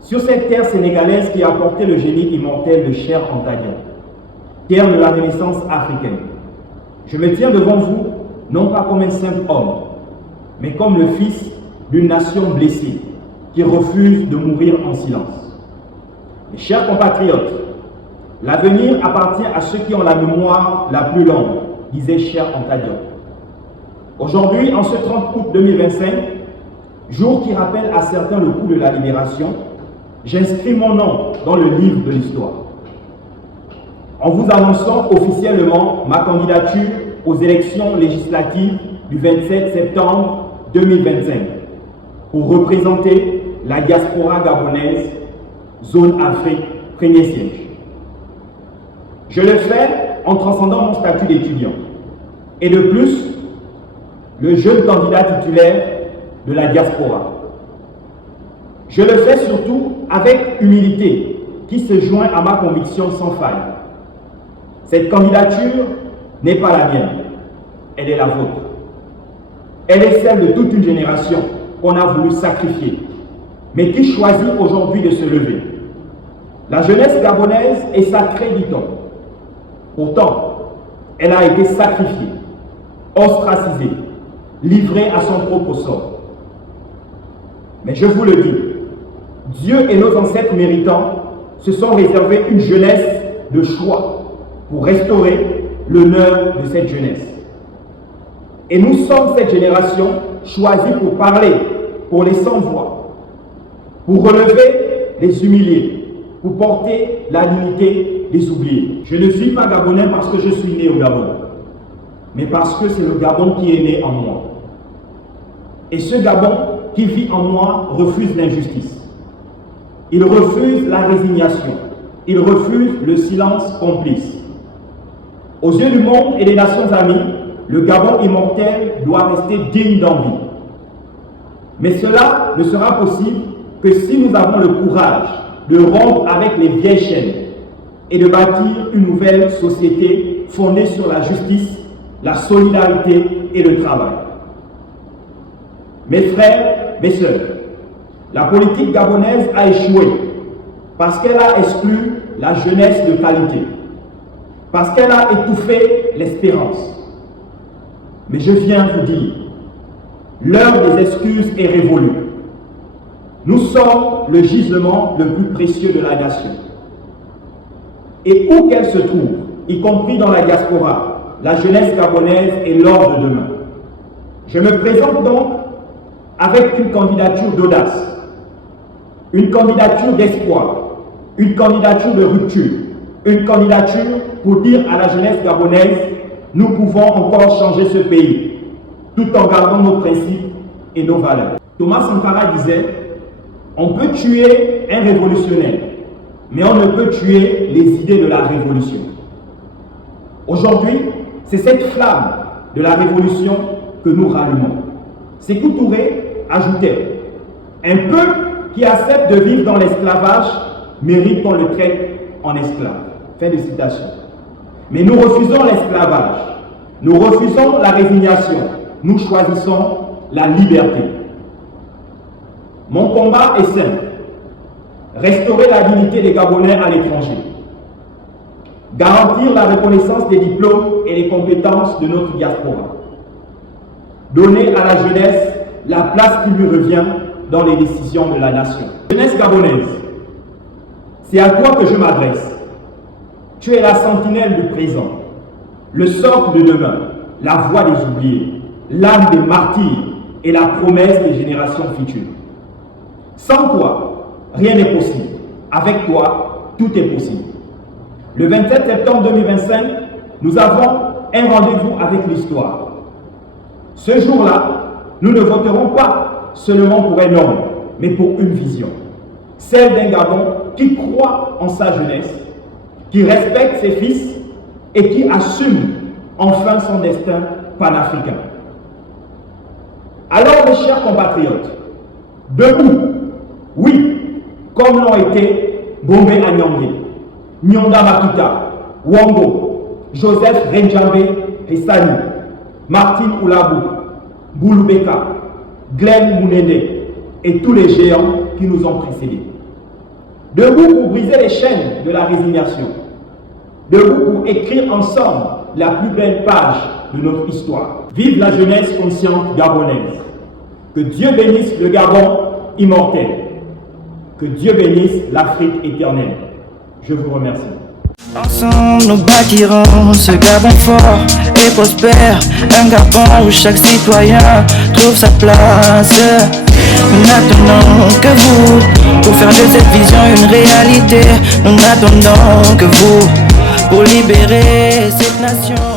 Sur cette terre sénégalaise qui a porté le génie immortel de Cheikh Anta Diop, terre de la Renaissance africaine, je me tiens devant vous non pas comme un simple homme, mais comme le fils d'une nation blessée qui refuse de mourir en silence. Mes chers compatriotes, l'avenir appartient à ceux qui ont la mémoire la plus longue, disait Cheikh Anta Diop. Aujourd'hui, en ce 30 août 2025, jour qui rappelle à certains le coup de la libération, j'inscris mon nom dans le livre de l'histoire. En vous annonçant officiellement ma candidature aux élections législatives du 27 septembre 2025 pour représenter la diaspora gabonaise, zone Afrique, premier siège. Je le fais en transcendant mon statut d'étudiant et de plus, le jeune candidat titulaire de la diaspora. Je le fais surtout avec humilité qui se joint à ma conviction sans faille. Cette candidature n'est pas la mienne, elle est la vôtre. Elle est celle de toute une génération qu'on a voulu sacrifier, mais qui choisit aujourd'hui de se lever. La jeunesse gabonaise est sacrée, dit-on. Pourtant, elle a été sacrifiée, ostracisée, livrée à son propre sort. Mais je vous le dis, Dieu et nos ancêtres méritants se sont réservés une jeunesse de choix pour restaurer l'honneur de cette jeunesse. Et nous sommes cette génération choisie pour parler pour les sans-voix, pour relever les humiliés, pour porter la dignité des oubliés. Je ne suis pas gabonais parce que je suis né au Gabon, mais parce que c'est le Gabon qui est né en moi. Et ce Gabon qui vit en moi refuse l'injustice. Il refuse la résignation. Il refuse le silence complice. Aux yeux du monde et des nations amies, le Gabon immortel doit rester digne d'envie. Mais cela ne sera possible que si nous avons le courage de rompre avec les vieilles chaînes et de bâtir une nouvelle société fondée sur la justice, la solidarité et le travail. Mes frères, mes sœurs, la politique gabonaise a échoué parce qu'elle a exclu la jeunesse de qualité, parce qu'elle a étouffé l'espérance. Mais je viens vous dire, l'heure des excuses est révolue. Nous sommes le gisement le plus précieux de la nation. Et où qu'elle se trouve, y compris dans la diaspora, la jeunesse gabonaise est l'or de demain. Je me présente donc avec une candidature d'audace, une candidature d'espoir, une candidature de rupture, une candidature pour dire à la jeunesse gabonaise, nous pouvons encore changer ce pays, tout en gardant nos principes et nos valeurs. Thomas Sankara disait, on peut tuer un révolutionnaire, mais on ne peut tuer les idées de la révolution. Aujourd'hui, c'est cette flamme de la révolution que nous rallumons. Sékou Touré ajoutait, un peuple qui accepte de vivre dans l'esclavage mérite qu'on le traite en esclave. Fin de citation. Mais nous refusons l'esclavage, nous refusons la résignation, nous choisissons la liberté. Mon combat est simple, restaurer la dignité des Gabonais à l'étranger, garantir la reconnaissance des diplômes et des compétences de notre diaspora, donner à la jeunesse la place qui lui revient dans les décisions de la nation. Jeunesse gabonaise, c'est à toi que je m'adresse. Tu es la sentinelle du présent, le socle de demain, la voix des oubliés, l'âme des martyrs et la promesse des générations futures. Sans toi, rien n'est possible. Avec toi, tout est possible. Le 27 septembre 2025, nous avons un rendez-vous avec l'histoire. Ce jour-là, nous ne voterons pas seulement pour un homme, mais pour une vision. Celle d'un Gabon qui croit en sa jeunesse, qui respecte ses fils et qui assume enfin son destin panafricain. Alors, mes chers compatriotes, debout, oui, comme l'ont été Bombe Anyangé, Nyonda Makita, Wongo, Joseph Renjambe Hessani, Martin Oulabou, Bouloubeka, Glenn Mounene et tous les géants qui nous ont précédés. Debout pour briser les chaînes de la résignation. Debout pour écrire ensemble la plus belle page de notre histoire. Vive la jeunesse consciente gabonaise. Que Dieu bénisse le Gabon immortel. Que Dieu bénisse l'Afrique éternelle. Je vous remercie. Ensemble nous bâtirons ce Gabon fort et prospère, un Gabon où chaque citoyen trouve sa place. Nous n'attendons que vous pour faire de cette vision une réalité. Nous n'attendons que vous pour libérer cette nation.